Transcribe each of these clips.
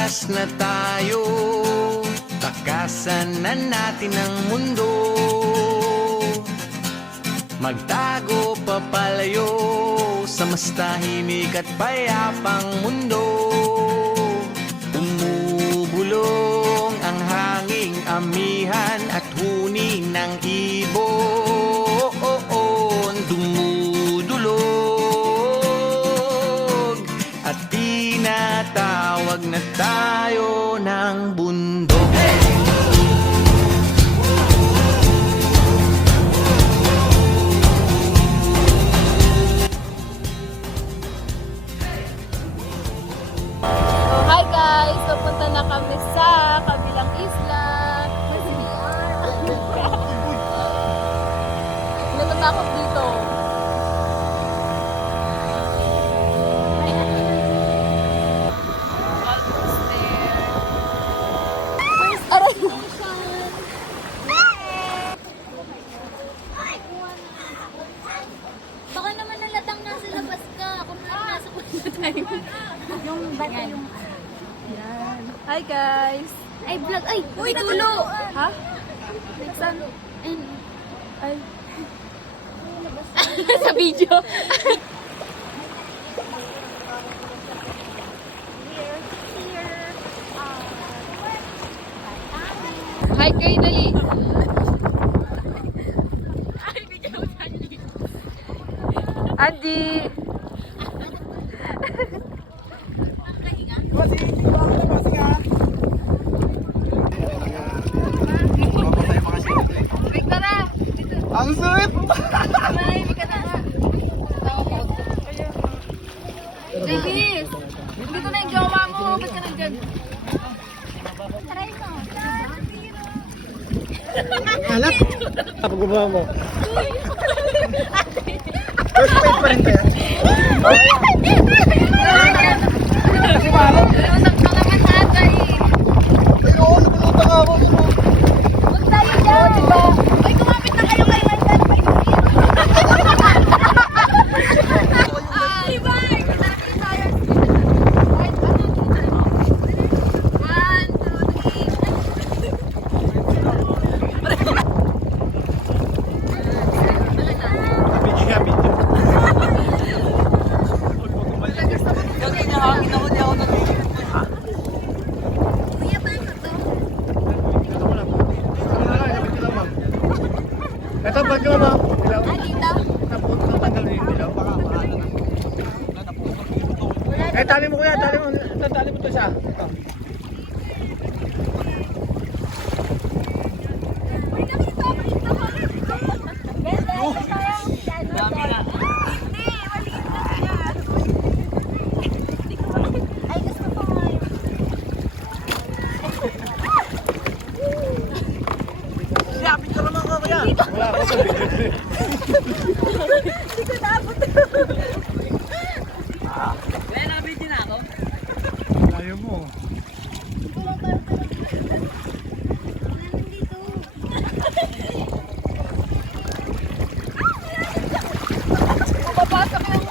oras na tayo, takasan na natin ang mundo. Magtago papalayo sa mas tahimik at payapang mundo. Umubulong ang hanging amihan at huni ng ibon. Dumudulog at tinatawag na tayo ng bundok. Hi guys! Pupunta na kami sa kabilang isla. Natatakot dito. Aray! Baka naman nalatang nasa labas ka. Kung nasa kwarto tayo. Yung bata yung... Yan. Hi guys! Ay, vlog. Ay, uy, tulo! Ha? Saan? Ay. Sa video. Hi kay Dali! Adi! Ang sweet! Davis! Dito na yung jowa mo! Ba't ka nandyan? Alam? Pag-gumawa mo. First time pa rin kaya? Kasi malo. Nausap ka naman sa aga eh! Ay, oo, napulutan nga ako. Huwag tayo dyan! Diba? Ay, kumapit na kayo kay Landan! Ay, bye! Kumapit tayo! Ay, ano? 2, 3. Ito, pag mo. Dito. Natanggal na yung dilaw. Baka maano na. Eh, tali mo kuya, tali mo. Tali mo ito isa. Ito. Ay, gusto ko nga yun. Siyapin ka naman ka kuya. Wala ako sa video. Hindi ko naabot. Kaya nakabidyo na ako? Ayaw mo. Pumapasok yung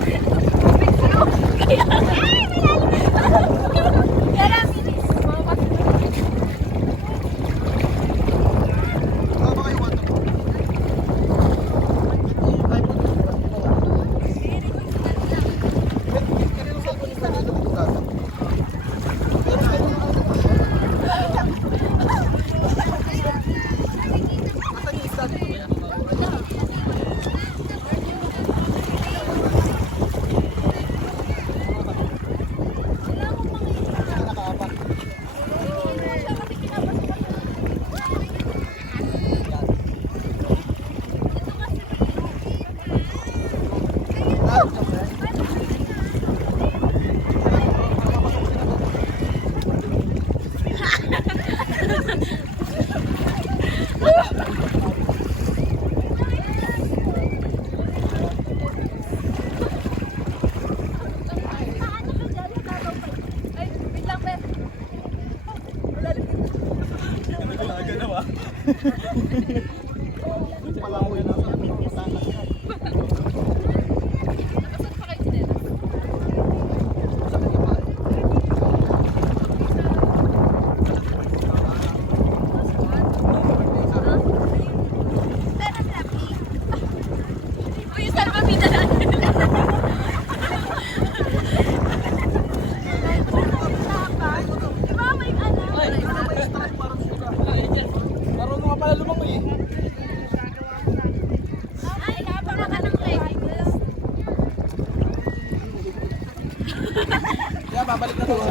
babalik na ako.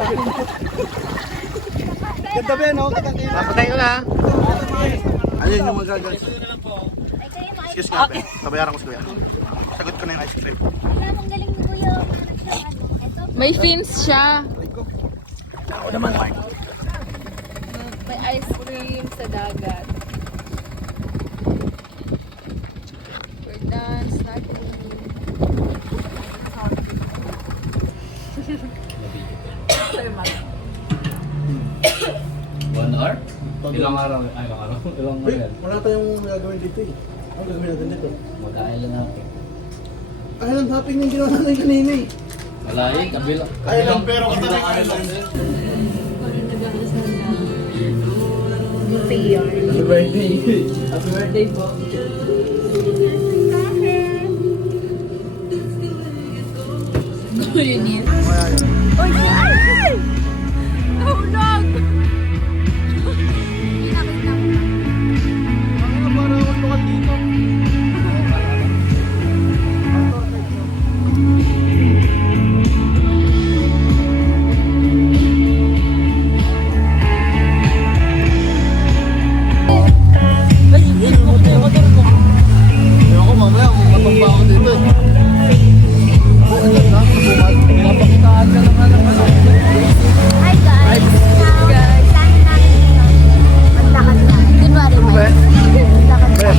Ganda ba yan, no? Napatay ko na. Ayun yung magagalit. Ay, kayo maayon. Excuse nga, pe. Kabayaran ko si kuya. Sagot ko na yung ice cream. Wala mong galing ni Kuya. Ito. May fins siya. Ako naman, Mark. May ice cream sa dagat. We're done snacking. 1 hour? Ilang araw? Ay, ilang araw? Ilang Wait, araw? wala tayong gagawin dito eh. Ano gagawin natin dito? Mag-aisle lang natin. Island hopping yung ginawa natin kanina eh. Wala eh, kabila. Island, pero katabing island. Happy birthday. Happy birthday po. Yun yun. Uy, ay! Nahulog! Hindi nakita mo. Ang nga para ako lokal dito. Ayoko mamaya, matumba ako dito eh. Bukas na, bukas. Pinapakitaan ka naman ng ano. Hi guys. Now, plano namin ngayon. Maglakad na. Kunwari mo. Maglakad na.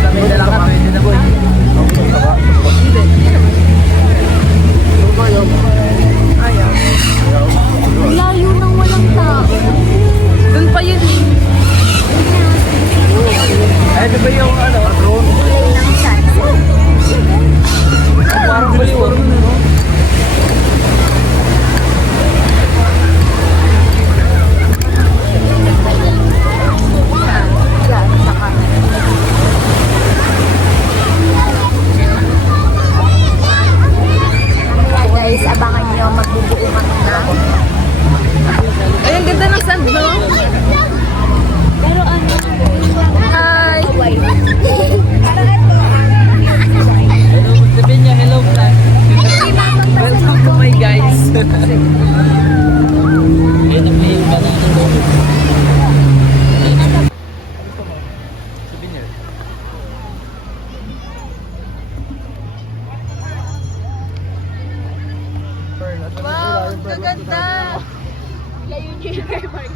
Sabi na lang ka, pwede na boy. Ano ba yun? Layo nang walang tao. Doon pa yun eh. Ay, di ba yung ano? Kulay ng sunset. Parang baliw. Kaya guys, abangan nyo magbubuo kami na. Ay, ang ganda ng sand, no? Pero ano, Hi! Sabihin niya, hello plan. Welcome to my guys. Yan ang may banana boat. Sabihin niya. Wow, ang gaganda! layo nyo yung airmark.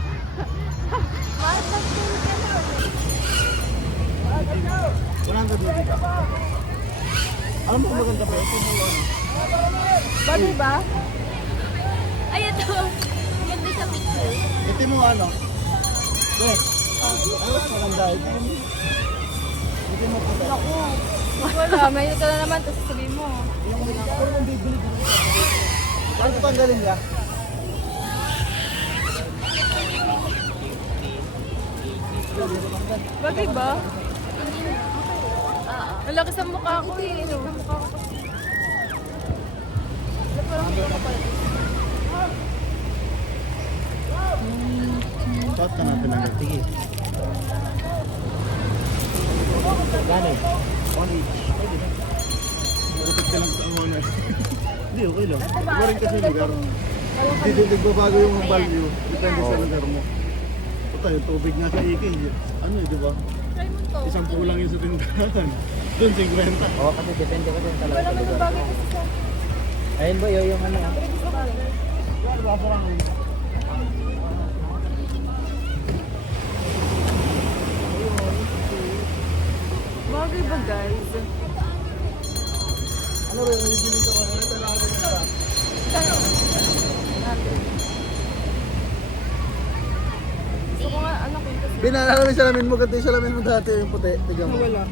Wala ang gagawin dito. Alam mo kung maganda pa ito? Ba, diba? Ay, ito. Ganda sa picture. Ito mo ano? Yes. Ano mas maganda? Ito mo puti. Wala, may ka na naman, tapos sabihin mo. Ano tanggalin niya? Bagay ba? Ang laki sa mukha ko eh. Sa mukha ko kasi. Bakit ka natin lang? Sige. Gano? On each. Pwede ba? Utot ka lang sa una. Hindi, okay lang. Iba rin kasi lugar. Hindi din nagbabago yung value. Depende sa lugar mo. Puta, yung tubig nga sa Iki. Ano eh, di ba? Try mo to. Isang pulang yung sa tindahan. Doon, 50. Oo, kasi depende ko din talaga Wala sa man yung lugar. bagay kasi sa... Ayun ba yung ano? Bagay ba guys? Ano rin, nabibili ka ba? Ito na ako sa Gusto ko nga, ano ko kasi. Binala namin salamin mo. Ganda yung salamin mo dati. Yung puti. Tignan mo. Wala.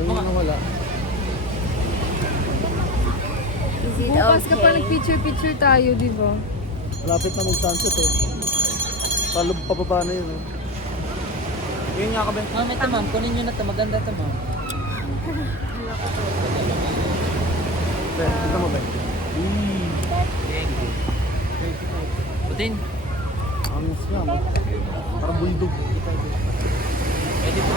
Yung nawala. Bukas ka pa nag-picture-picture tayo, di ba? Malapit na mag-sunset eh. Pababa na yun eh. Yun nga ka ba? Ma'am, ito ma'am. Kunin nyo na ito. Maganda ito ma'am. Tignan mo ba? Putin. Angos nga mo. Parang bulldog. Pwede po.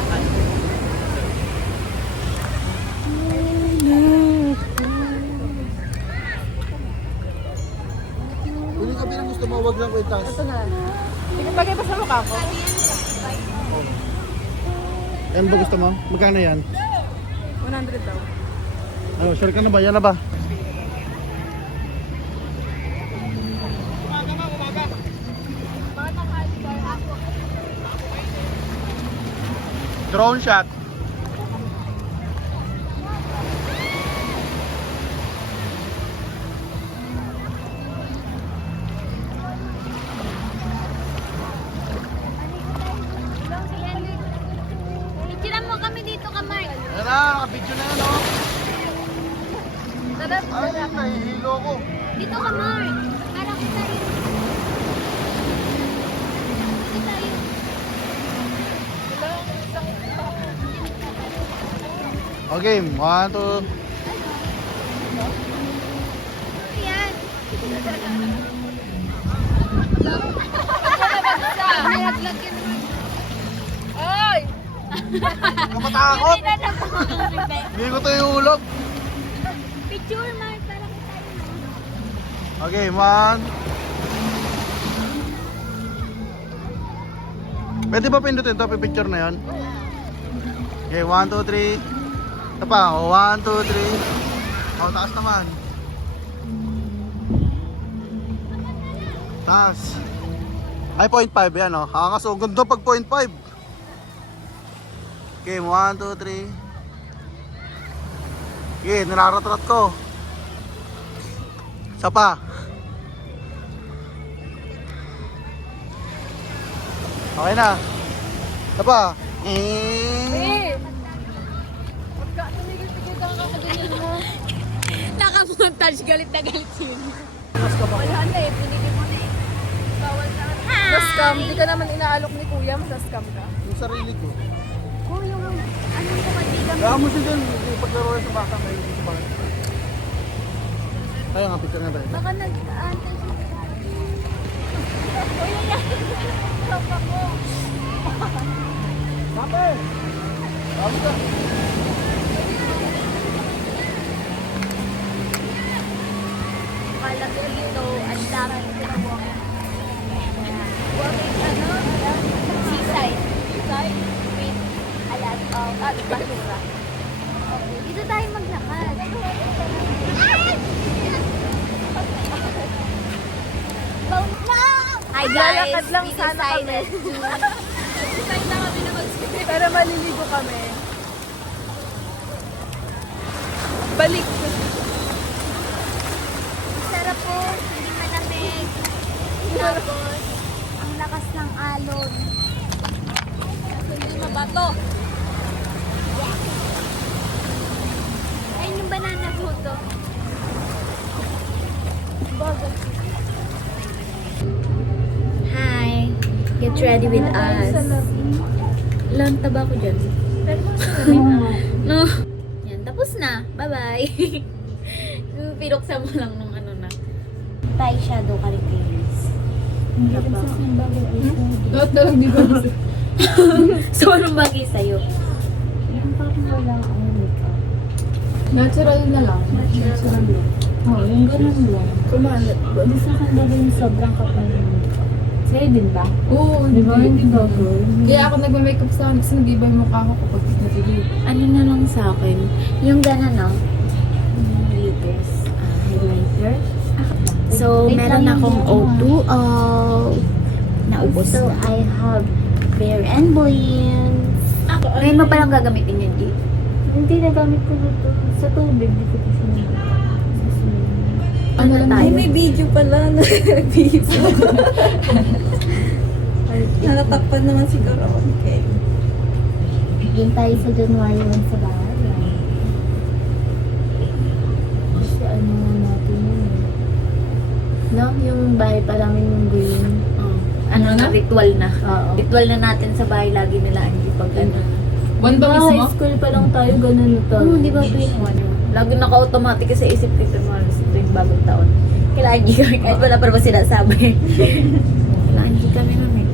gusto mo, wag lang kwintas. Ito na. Bagay pa sa mukha ko. Yan ba gusto mo? Magkano yan? 100 daw. Ano, sure ka na ba? Yan na ba? Drone shot. Picturean mo kami dito, Kamar. Ayan na, nakabidyo na yan, oh. Ay, nahihilo ko. Dito, Kamar. Para kita rin. Dito tayo. Okay, 1, 2. Yan. Nalaglag yun naman. Ay! Kamatakot. Hindi na naman, bebe. Hindi ko tayo ulog. Picture, Mar. Para kita rin. Okay, 1. Pwede ba pindutin ito? Pipicture na yan? Okay, 1, 2, 3. Ito pa, 1, 2, 3. Oh, taas naman. Taas. Ay, 0.5 yan, oh. Kaso, ganda pag 0.5. Okay, 1, 2, 3. Okay, nararatrat ko. Isa pa. Okay na. Isa pa. Nakamontage, galit na galit yun. Wala na eh, pinili mo na eh. Bawal na. Sa-scam. Hindi ka naman inaalok ni Kuya. Masascam ka. Yung sarili ko. Oh, yung ano ko kaibigan mo. Kaya mo siya dyan. Paglaro sa baka may sa baka. Kaya nga, picture na tayo. Baka nag-aantay siya. Kuya yan. Tropa ko. Kape! Tawag ka. Malaki dito. Ang dami ginagawa. Working seaside. Seaside with a lot of basura. Okay. Dito tayo maglakad. No! Hi guys! Lalakad lang We sana kami. decided Decide na kami na mag-skip. Pero maliligo kami. Balik. Sarap po, hindi malamig. Tapos, ang lakas ng alon. Hindi mabato. Ayun yung banana boat. Bagal. Hi, get ready with us. Ilang taba ko dyan? No. Yan, tapos na. Bye-bye. Pinuksan mo lang nung ano na. Thai shadow characters. Lahat na lang di ba? So, anong bagay sa'yo? Natural na lang. Natural lang. Oo, yung ganun lang. Kumalat ba? Gusto ko ba yung sobrang kapal ng makeup? Sa'yo din ba? Oo, di ba? Hindi ba? Kaya ako nagma-makeup sa akin kasi nag-iba yung mukha ko kapag nag-iba. Ano na lang sa akin? Yung gano'n, no? Glitters. Highlighter. So, meron akong O2O. Naubos na. So, I have Bare and Blends. Ngayon mo palang gagamitin yun, G? Hindi nagamit ko na to. Sa tubig, di ko kasi Ano na tayo? May video pala na video. Natatakpan naman si Karon. Okay. Doon tayo sa January 1 sa bahay. Kasi ano nga natin yun eh. No? Yung bahay pa namin yung green. Ano na? Ritual na. Oo. Ritual na natin sa bahay lagi nila. Hindi pag ano. One ba Diba, mismo? high school pa lang tayo, ganun na tayo. Oo, di ba? Tuwing ano. Lagi naka-automatic sa isip ko ito mga tuwing bagong taon. Kailangan di kami, kahit wala pa naman sinasabi. Kailangan di kami nun eh.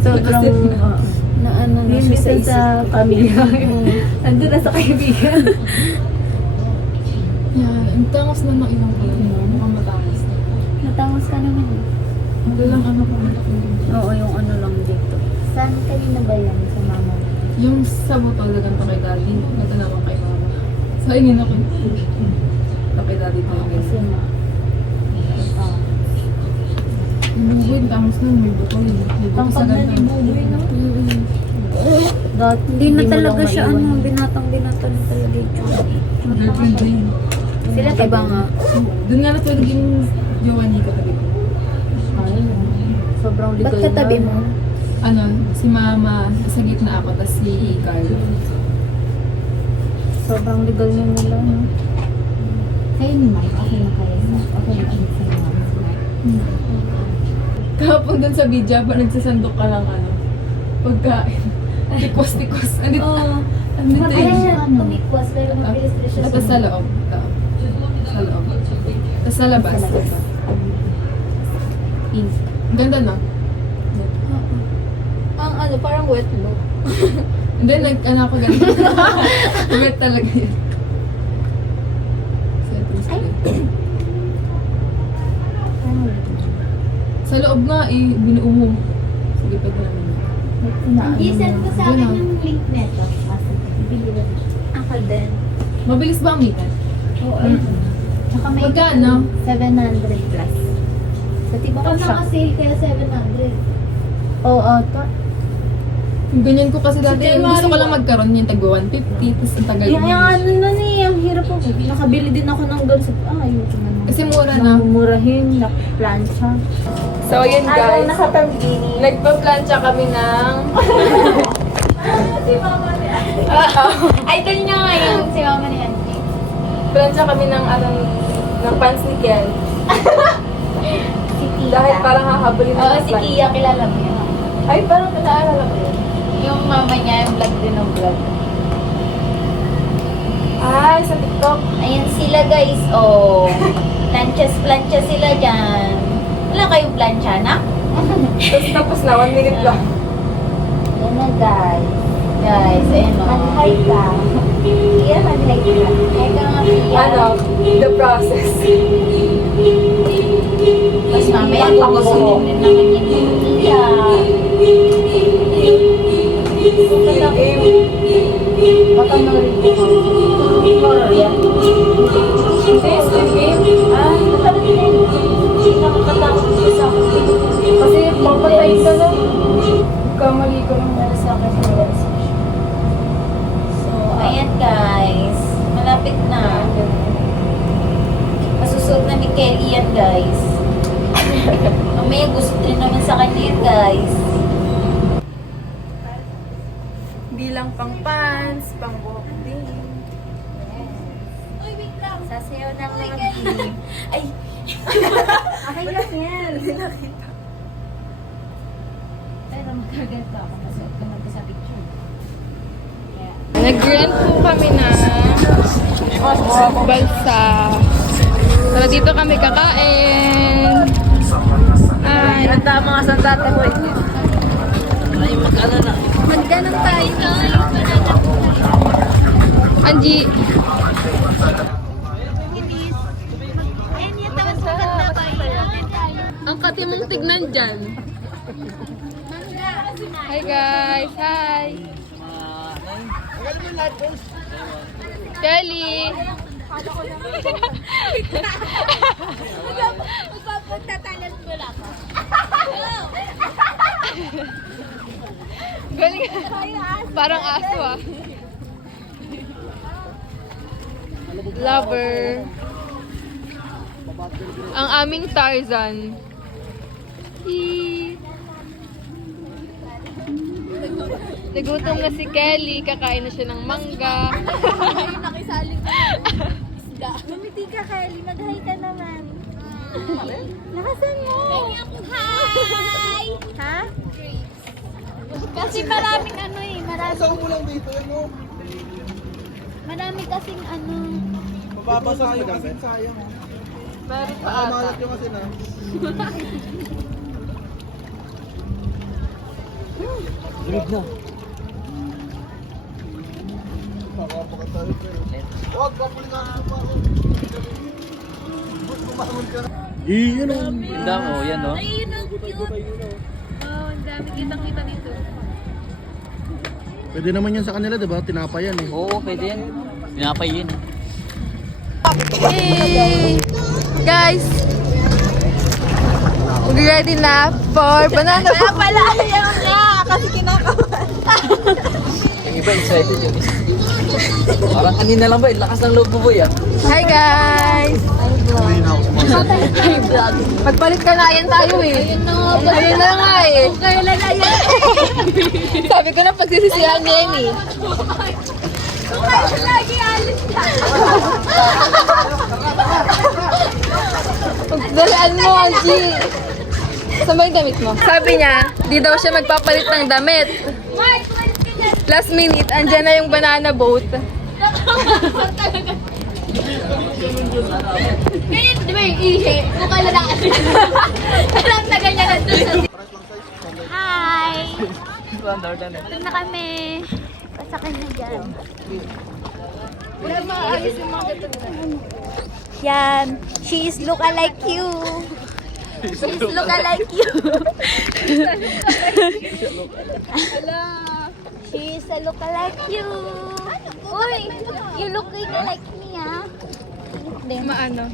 Sobrang, Na ano na yun siya sa isa isip. sa pamilya. Andun na sa kaibigan. Yan, ang tangas na ng ilang ko. Mukhang matakas na. Matangos ka naman eh. Ito lang ano po, malaki din. Oo, yung ano lang dito. Saan kanina ba yan sa mama? Yung sa motor, lagan pa kay daddy. Ito naman kay mama. So, ingin ako. Ito kay daddy pa yung Kasi nga. Bubuin, tangos na, may bukol. May bukol sa ganda. Dati, hindi na talaga siya binatang-binatang na talaga yung tsura. Girlfriend din. Sila iba nga. Doon nga natulog yung jowa ni katabi ko. Sobrang legal. Ba't katabi mo? Ano, si mama, sa gitna ako, tapos si Carl. Sobrang legal niya nila, no? Kayo ni Mike, okay na kayo. Okay na ulit sa mga. Kahapon dun sa video, pa nagsasandok ka lang ano, pagkain. Tikwas-tikwas. Andito, andito Ay, yun. siya tumikwas, pero mabilis rin siya. Tapos sa loob. Ito. Sa loob. Tapos sa labas. Ang ganda na. Ang ano, parang wet look. Hindi, ano ako ganito. Wet talaga yun. Sa loob nga eh, binuo mo. Sige, pwede namin. I-send ko sa akin Ganun. yung link neto. Bibili ko. Ako din. Mabilis ba ang meetup? Oo. Tsaka may Magkano? 700 plus. Sa TikTok Baka siya. naka-sale kaya 700. Oo, to. Yung ganyan ko kasi dati, Sa gusto ko January lang magkaroon yung tagwa 150, tapos ang tagal Yung mo. ano na eh, ang hirap po. Nakabili din ako ng doon sa... ayoko na. Kasi mura na. Mumurahin, na-plancha. So, yun guys. nakatambini. Nagpa-plancha kami ng... Si mama ni Auntie. Idol niya ngayon, si mama ni Auntie. Plancha kami ng ano, ng pants ni Ken. Si Tia. Dahil parang hahabulin Oo, si Kia, kilala mo yun. Ay, parang pinaalala ko yun. Yung mama niya, yung vlog din ng vlog. Ay, sa TikTok. Ayan sila guys, oh. Plancha sila dyan. Wala kayong plancha na? Tapos na, 1 minute lang. Yan na guys. Guys, ayun o. Manhay ka. Iya, manhay ka. Eka nga Kia. Ano, the process. Mas mamaya pagusunin din naman yung Kia. Papanorin ko. Horror yan. This game. Ah, natakot din. Nakakatakot ko sa akin. Kasi papatay ka na. Kamali ko lang. Para sa akin sa So, ayan guys. Malapit na. Masusuot na ni Kelly yan guys. Mamaya gusto din naman sa kanya yan guys. Bilang pang pants, pang buhok din. Uy, wait lang. Sasayaw ng mga team. Ay! Okay lang yan. Pero magkaganto ako. Masuot ko naman sa picture. Yeah. Nag-rent po kami na balsa. So, dito kami kakain. Ay, Ganda mga sandate boy. Ay, mag-ano na. Magganong tayo na. Angie. Ang kati mong tignan dyan. Hi guys, hi. Kelly. Magpapagtatalas mo lang ako. Galing. Parang aso ah. Lover. Ang aming Tarzan. Nagutom na si Kelly, kakain na siya ng mangga. Nakisaling ka isda. Lumiti ka, Kylie. Mag-hi ka naman. Nakasan mo? Hi! Ha? Kasi maraming ano eh. Saan mo lang dito yan mo? Marami kasing ano. Mababasa yung asin, sayang. Pero pa ata. Malat yung asin ah. Limig na. Makapakat tayo pero. Huwag, kapulingan mo pa ako. Huwag, kumahamon ka na. Yun o. Ang dami, oh, yan oh. Ayun ang cute. Oh, ang dami kitang-kita dito. Pwede naman yan sa kanila, diba? Tinapay yan eh. Oo, pwede yan. Pinapay yun. Hey! Guys! Ready na for banana boat. Pala, ayaw nga. Kasi kinakabahan. Yung iba excited yung isa. Parang kanina lang ba, lakas ng loob mo boy ah. Hi guys! Hindi na ako sumasagot. Magpalit ka na yan tayo eh. Ayun na nga. Ayun na nga eh. Kailan na yan? Sabi ko na pagsisisihan niya yan eh. Kaya lagi alis ka. Dalaan mo, Angie. Saan ba yung damit mo? Sabi niya, di daw siya magpapalit ng damit. Mark, malis ka dyan. Last minute, andyan na yung banana boat. Ganyan, di ba yung ihi? Mukha na lang. Alam na ganyan nandun. Hi! Ito na kami. Pasakay na dyan. Wala maayos yung mga gato Yan. She is look-alike you. She is look-alike you. She is a look-alike you. Uy, you looking like me, ah. Maano?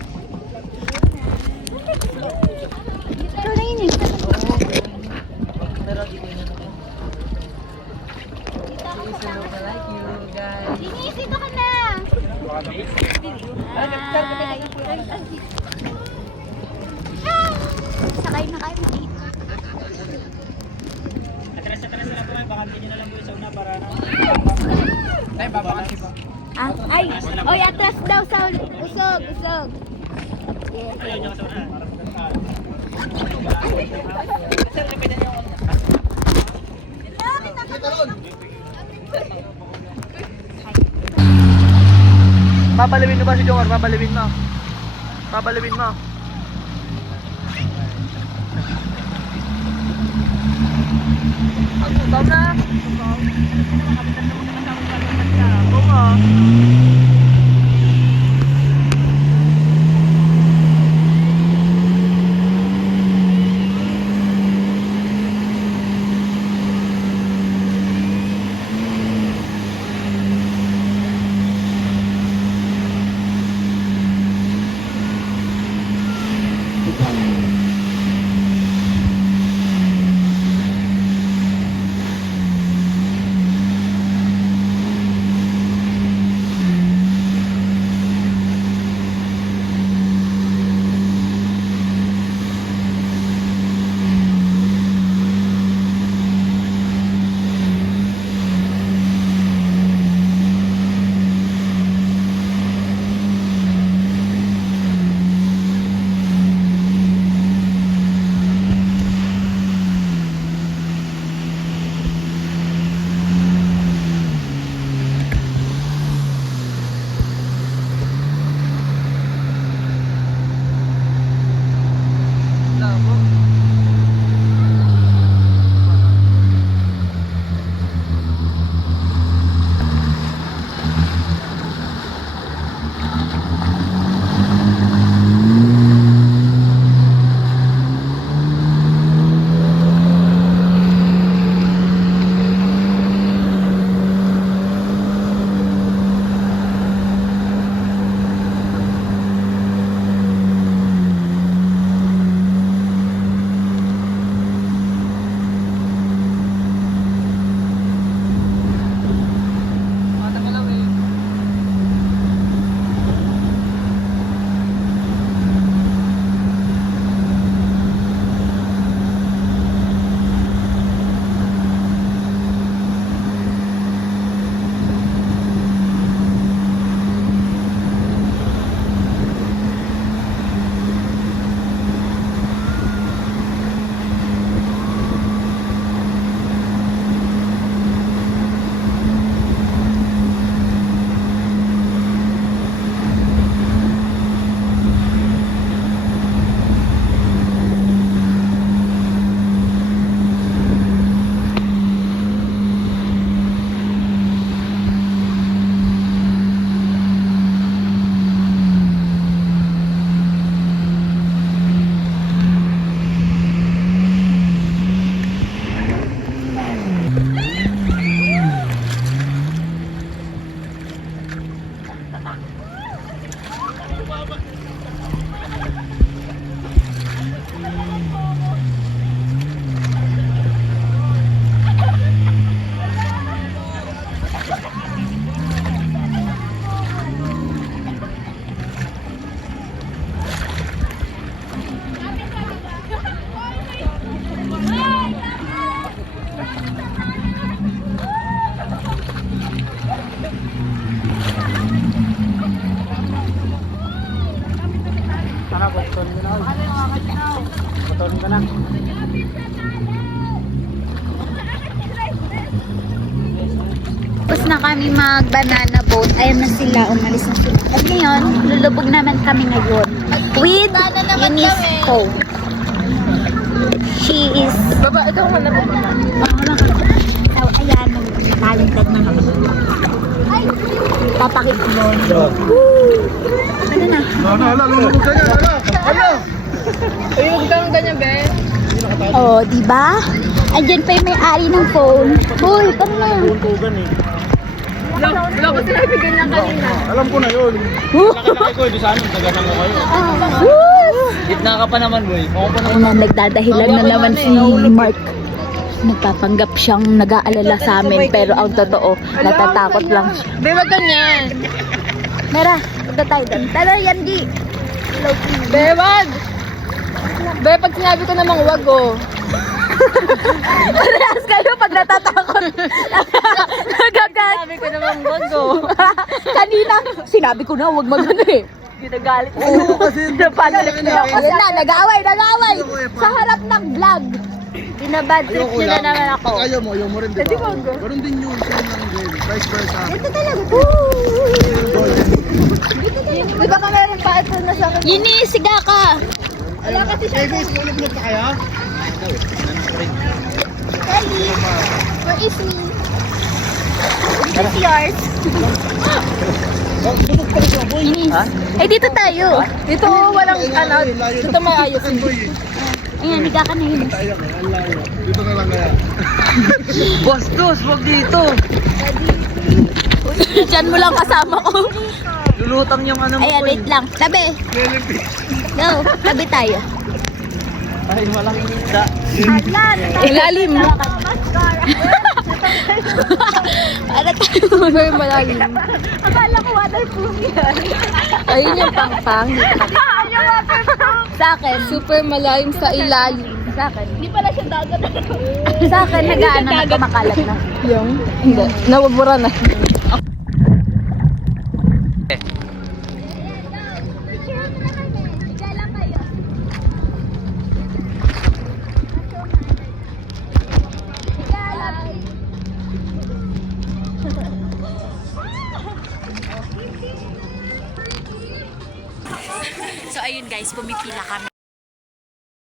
Ikaw na yun, eh. Linis, dito ka na. Hi. Sakay na kayo, maliit. Ah, ay, oy, atras daw sa usog, usog. Yes. Papalawin mo ba si Jomar? Papalawin mo. Papalawin mo. Ang tutaw na. Oo nga. Tapos na kami mag-banana boat. Ayan na sila, umalis na sila. At ngayon, lulubog naman kami ngayon. With UNESCO. She is... Baba, ito ako na ba? So, ayan, nakaligtad na naman. Papakit mo. Ano na? Hala, lumulog ka niya, hala! Uy, huwag kang ganyan, Ben. Oh, di ba? Andyan pa yung may-ari ng phone. Hoy, paano na? Tuntugan eh. Wala ko sinabi ganyan kanina. Alam ko na yun. Laki-laki ko, di sana, taga mo kayo. Gitna ka pa naman, boy. Ako pa Ayun na, nagdadahilan na naman si Mark. Nagpapanggap siyang nag-aalala sa amin, pero ang totoo, natatakot lang siya. Be, wag ganyan. Mera, ito tayo doon. Tara, Yandy. Be, wag. Be, pag sinabi ko namang wag, oh. Parehas kayo pag natatakot. Nagagat. Sinabi ko namang wag, oh. Kanina, sinabi ko na, huwag magano eh. Ginagalit ko. Napagalit na ako. Ayun na, nag-away. Sa harap ng vlog. Binabad trip nyo na naman ako. Ayaw mo rin, di ba? Ganun din yun, same lang din. Vice versa. Ito talaga. Di ba ka meron pa ito na sa akin? Yini, siga ka. Wala kasi siya. Hey guys, ulog na kaya? Ellie, where is me? This is yours. Inis. Ay, dito tayo. Dito, walang ano. Dito maayos. Ayan, higa ka na yun. Dito na lang kaya. Bastos, wag dito. Diyan mo lang kasama ko. Lulutang yung ano mo. Ayan, wait lang. Tabi. Go, tabi tayo. Ay, walang isda. Ilalim. Para tayo. Super malalim. Akala ko waterproof yan. Ayun yung pang-pang. Sa akin, Super malalim sa ilalim. sa akin. Hindi pala siya dagat. Sa akin, nag-ano na, kumakalat na. Yung? Hindi. Nawabura na. So, ayun guys, pumipila kami.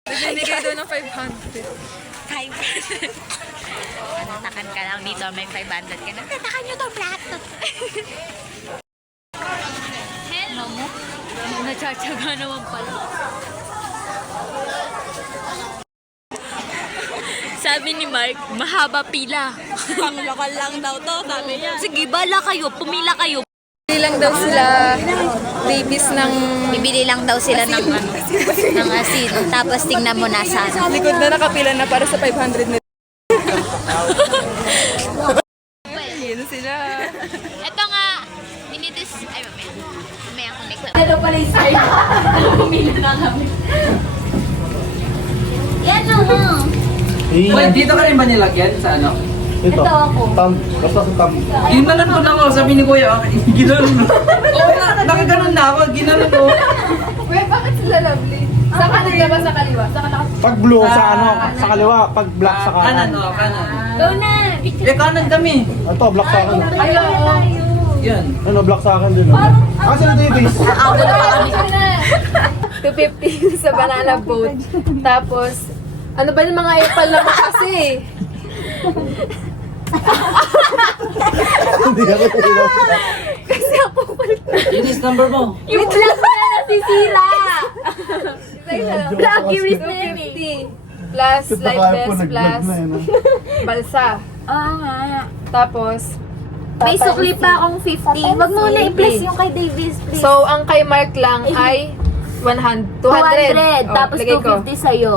Binigay doon ng 500. 500. Natakan ka lang dito, may 500 ka na. Natakan nyo to, plato. Hello mo? Natsatsaga naman pala. Sabi ni Mark, mahaba pila. Panglokal lang daw to, sabi niya. Sige, bala kayo, pumila kayo. Bili lang daw sila babies ng... Bibili lang daw sila ng ano, ng asin. Tapos tingnan mo nasaan. Likod na nakapila na para sa 500 nila. Yun sila. Ito nga, minitis, ay mamaya. Mamaya ako next. Ano pala yung side? Pumila na kami. Yan o. Boy, dito ka rin ba nilagyan sa ano? Ito ako. Basta sa tam. Ginanon ko na ako, sabi ni Kuya, ginanon mo. Oo nga, nakaganon na ako, ginanon ko. Wait, bakit sila lovely? Sa kanila ba sa kaliwa? Sa kanila. Pag blue sa ano, sa kaliwa. Pag black sa Kanan, kanan. o, kanan. Go na. Eh, kanan kami. Ito, black sa akin. Ayaw. Yan. Ano, black sa akin din. Kasi na Davis. Ako na pa kami. 250 sa banana boat. Tapos, ano ba yung mga epal naman kasi? Hindi ako tinaw. Kasi ako Yun is number mo. Yung vlog na nasisira. Vlog, you 250 plus life vest plus balsa. Ah, Tapos, may sukli pa akong 50. Wag mo na i-plus yung kay Davis, please. so ang kay Mark lang ay 200. 200. Oh, Tapos lagay ko. 250 sa'yo.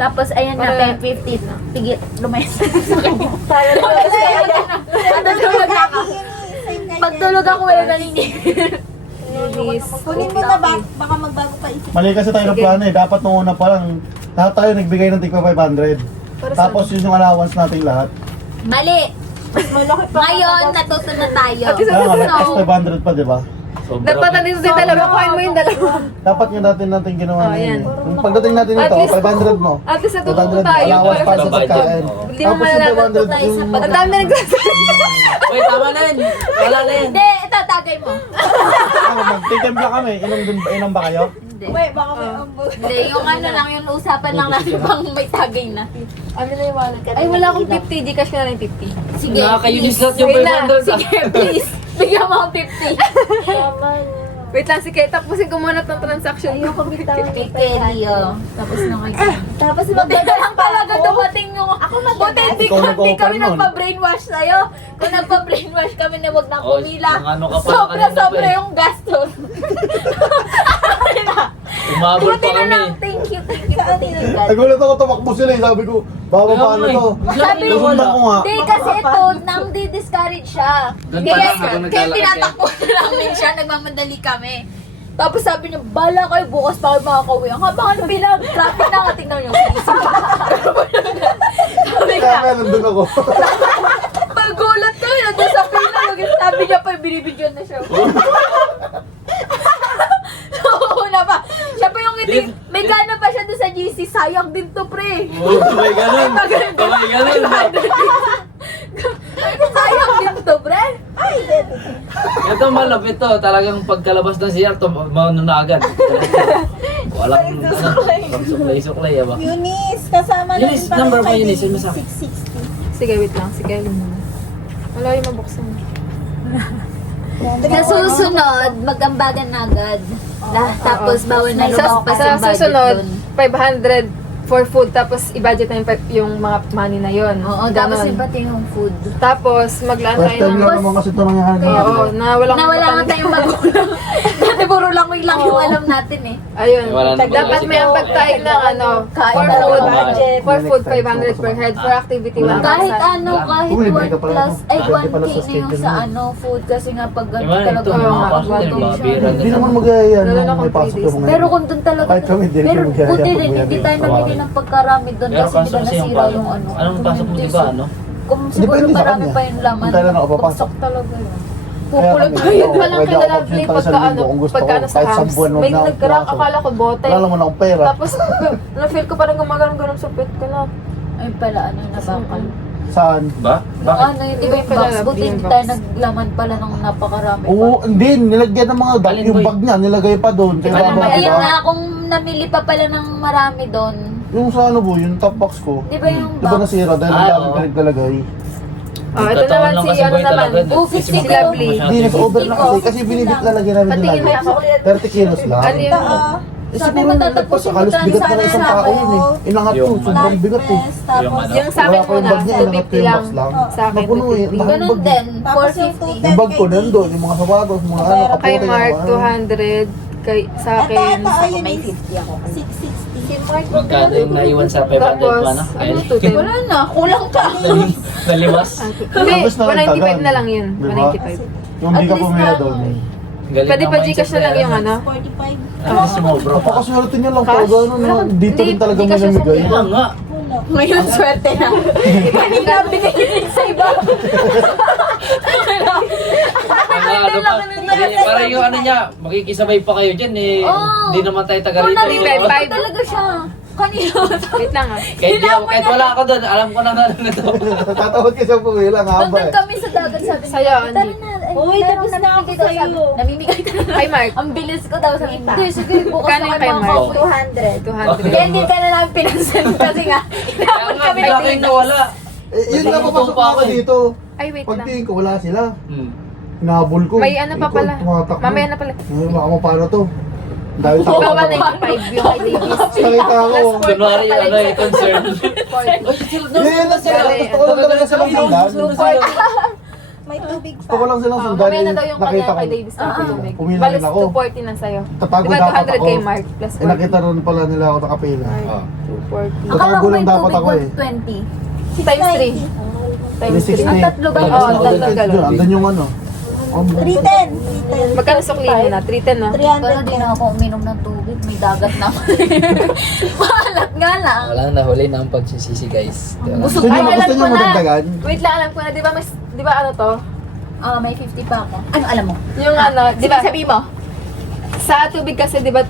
Tapos ayan na, Para- 50. Tigit, lumayas. Pagtulog ako, wala naninigil. Kunin mo na ba? Mali kasi tayo ng plano eh. Dapat nung una pa lang, lahat tayo nagbigay ng tigpa 500. Tapos yun yung allowance nating lahat. Mali. Ngayon, natuto na tayo. Kaya nga, lagpas 500 pa, di ba? Nagpatan dito din dalawa, kuhain mo yung dalawa. Dapat nga natin ginawa Oh, na yan. yun. Yung pagdating natin At dito, least- 500 mo. At least natututo 500 tayo. allowance para sa Para pagkain. Hindi mo Tapos yung malalaman 500 yung... Ang dami nagsasabi. Wait, tama na yun. Wala na yan. Hindi, ito tagay mo. Magtitimpla kami. Inom ba kayo? Hindi, yung ano lang, yung usapan lang natin pang may tagay na. Ay, wala akong 50. Gcash ko na lang yung 50. Sige, Nakakainis please. lahat yung Sige na. 500. Sige, please. Bigyan mo akong 50. Wait lang, sige. Tapusin ko muna itong transaction. Ayoko Kay Kelly, oh. Tapos na kayo. Tapos maganda lang talaga dumating yung... Ako buti hindi Ikaw kami nag-offer nun. nagpa-brainwash sa'yo. Kung nagpa-brainwash kami na wag na Oh, pumila. yung ano ka pa, Sobra-sobra kanina pa eh. yung gastos. Umabot Buti pa na kami. lang. Thank you, God. Nagulat ako, tumakbo sila eh. Sabi ko, baba paano to? Sabi Susundan ko nga. Hindi, kasi ito, nang di-discourage siya. Doon Kaya, pa lang ako kaya naglalagay. tinatakbo na namin siya, nagmamadali kami. Tapos sabi niya, bala kayo, bukas pa kayo makakauwi. Ang habang ano bilang, traffic na nga, tingnan niyo. Sabi Kaya niya, nandun ako. paggulat kami, nandun sa pila, sabi niya pa, binibidyon na siya. Oo na pa. Siya pa yung ngiti, may gana pa siya doon sa GC, sayang din to, pre. Oh, may ganun. May ganun. Sayang din to, pre. Ito malapit to. Talagang pagkalabas ng CR, mauna na agad. Walang pag-suklay-suklay. Ba? Eunice, kasama na Eunice, number mo, Eunice, yun mo sa akin. 660. Sige, wait lang. Sige, wala yung mabuksan. Sa susunod, mag-ambagan na agad. Tapos bawal na lumampas Sa yung budget susunod, dun. 500 for food, tapos i-budget na yung mga money na yon. Oo, tapos yung pati yung food. Tapos maglaan First tayo time ng... lang naman kasi ito nangyari. Oo, na walang Nawala nga tayong magulang. Dati puro lang yung alam natin eh. Ayun. Wala na Dapat may ambag tayo ng ano, Kain for na lang food, budget. for food 500 per head, for activity 1,000. Kahit ano, kahit Uy, 1 may ka pala plus, ako. ay Pwede 1K pala sa na yung schedule sa mo. ano, food kasi nga pag ano Diba, talaga ito, mga mga pasok din, gutom mga siya. bira. Hindi naman magayaan. Lalo na kung May pasok 3 days. ako ngayon. Pero kung doon talaga, Kahit kami, hindi pero rin buti magayaan. rin, hindi tayo Kawawa. namili ng pagkarami doon Pero kasi di pasok ba kasi yung nasira pasok. yung ano. Anong pasok mo, di ba? Ano? Kung siguro Depende sa marami kanya. pa yung laman, Kung kailan ako papasok. bagsak talaga yun. Pupulot Kaya tayo. kami, Walang pwede ako kailangan mag-gym pagka sa ano, linggo kung gusto pagka ko. ano sa Kahit house. isang buwan, huwag May na ako nagkarang pumasok. akala ko bote. Wala naman akong pera. Tapos, na-feel ko parang gumagano'n sa pet ko na. Ay pala, ano na bakal. Saan? Ba? Yung ano, yung di ba yung Iba box, pala, buti yung hindi box. tayo naglaman pala ng napakarami pa. Oo, hindi. Nilagyan ng mga bag. Alin, Yung boy? bag niya, nilagay pa doon. Kaya Alin, baba, boy? Ayun diba? na, kung namili pa pala ng marami doon, Yung sa ano po, yung top box ko. di ba yung Di ba box? nasira dahil ang Ah, dami oo. pinaglalagay? Oh, ito naman si ano naman. Oh, Si 50 Lovely. Hindi, nag-over na kasi. Kasi binibit lalagyan namin Patingin nila. mo ako. 30 kilos lang. Ano yun? Eh, Sabi siguro mo, tatapusin mo halos tayo bigat sana na isang sa tao akin. yun eh. Inangat ko, Yung sobrang bigat eh. Tapos, Yung sa akin Wala ko yung muna, bag niya, inangat ko 250 yung lang. box lang. Sa akin, Napuno eh. 250. Lahat ng Ganun bag. din, Tapos yung 450. Yung bag ko nandun, yung mga sapatos, mga ano, kapote. Kay Mark, yung mga ano. 200. Kay, sa akin, ito, ayun, May is 50 ako. 660. Magkano yung naiwan sa 500 tapos, pa na? ano to? Wala na, kulang ka. Naliwas? Hindi, Tapos na 195 nagtagal. na lang yun. Diba? 195. Yung di ka At least pumila na- doon. Galing Pwede ng pa mindset Gcash na lang yan. yung ano. 45. Ano si Mobro? Napakaswerte niya lang Cash? talaga. Ano, Wala ka- dito hindi, rin talaga hindi may ka siya namigay. Kaya nga. Wala. Ngayon, swerte na. Kanina, binigyan sa iba. Ano pa? Parang yung ano niya, makikisabay pa kayo dyan eh. Oo. Hindi naman tayo taga Kung rito. nalilito Five. talaga siya. Kanina. Wait lang ah. Kahit wala ako doon, alam ko na ano na to. Tatawad ka sa pumila, ang haba Nandun eh. kami sa dagat, sabi niya, Sa'yo, tara na. Ay, Uy, meron tapos na ako namimigay daw, sa'yo. sabi. Namimigay ka na. Kay Mark, Ang bilis ko daw sabi. Hindi, sige, bukas Kano na yung kayo kay mga Mark? 200. 200. Kaya hindi ka na namin pinansin kasi nga, Kaya inabot nga, kami bigla ng kayong nawala. Eh, yun na, papasok pa na ako ako eh. dito. Ay, wait lang. Pagtingin ko, wala sila. Hmm. Hinahabol ko. May ano pa Ikot, pala. tumatakbo. Mamaya na pala. Ay, baka paano to? Dahil sa Ikaw 195 yung kay Davis. Nakita ako. Kunwari yung ano eh, concern. Hindi, yun lang sila. Gusto ko lang talaga silang sundan. May tubig Gusto ko pa. lang silang Oh, sundan. mamaya na daw yung Nakita kanya ko. kay Davis na tumig. Pumila Balas rin ako. 240 na sa'yo. Tatago Diba dapat 200 ako. kay Mark plus Eh, nakita rin pala nila ako nakapila. Ay, Oh. 240. Akala ko Tatago lang may dapat tubig ako eh. 120. Times 3. Times 3. 360. Ang tatlo ba yun? Oo, ang tatlo galon. Andun yung ano. 310. 310. Magkano sukli mo na? 310 na? 300 Pero di na ako uminom ng tubig, may dagat na. Mahalat nga lang. Walang nahuli na ang pagsisisi guys. Busog Gusto Ay, nyo alam ko na. madagdagan? Wait lang, alam ko na. Di ba ano to? Oh, may 50 pa ako. Ano alam mo? Yung ano, di ba? Sabi mo? Sa tubig kasi, di ba,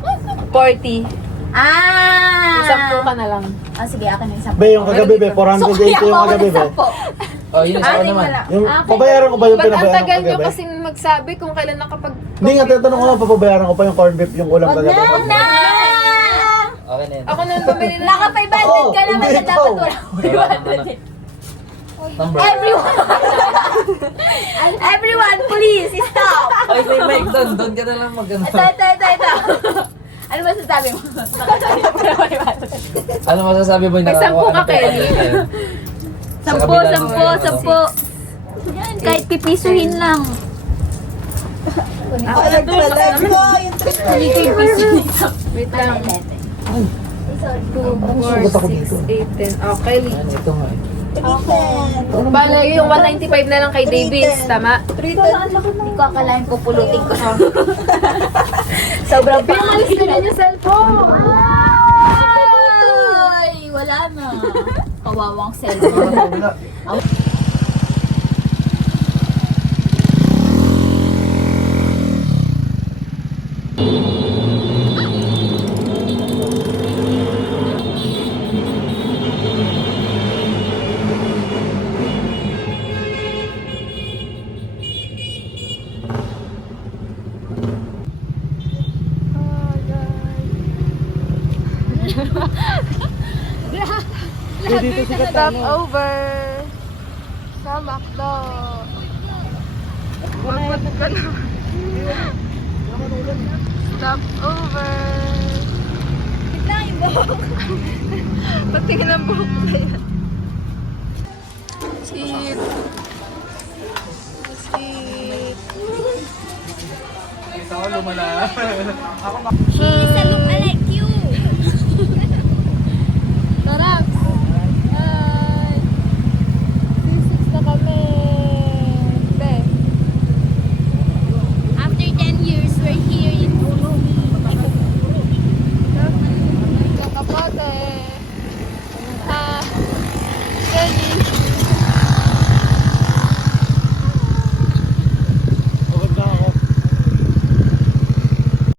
40. Ah! 10 ka na lang. Oh, sige, akin na isang. Be, yung kagabi, be, 480 yung kagabi, be. Oh, yun sa naman. Yung, pabayaran ko ba yung Ba't ang pinabayaran ko tagal nyo kagabi? kasing magsabi kung kailan nakapag... Hindi nga, tatanong ko nga, papabayaran ko pa yung corned beef, yung ulam kagabi. Na! Okay na yun. Ako nung bumili na... Naka 500 ka naman hindi na dapat ikaw. wala. Wala naman na. Number. Everyone! Everyone, please, stop! Ay, may mic doon. Doon ka na lang mag-ano. Ito. Ano ba sasabi mo? Ano masasabi mo yung May nakakawa? 10 ka, Kelly. 10. Kahit pipisuhin lang. Ako yung 12. Let's go! Yung 3. Wait lang. 2, 4, 6, 8, 10. Okay. Yan, ito nga eh. 310. Bala yung 195 na lang kay Davis, tama? 310. Hindi ko akalain pupulutin ko. Sobrang Pinalis ka na yung cellphone! Ay! Wala na. Kawawang cellphone. Stop over sa McDo. Magpatid ka na. Stop over. Lang yung buhok. Patingin ang buhok ko yan. Cheat. Cheat. She's a look-alike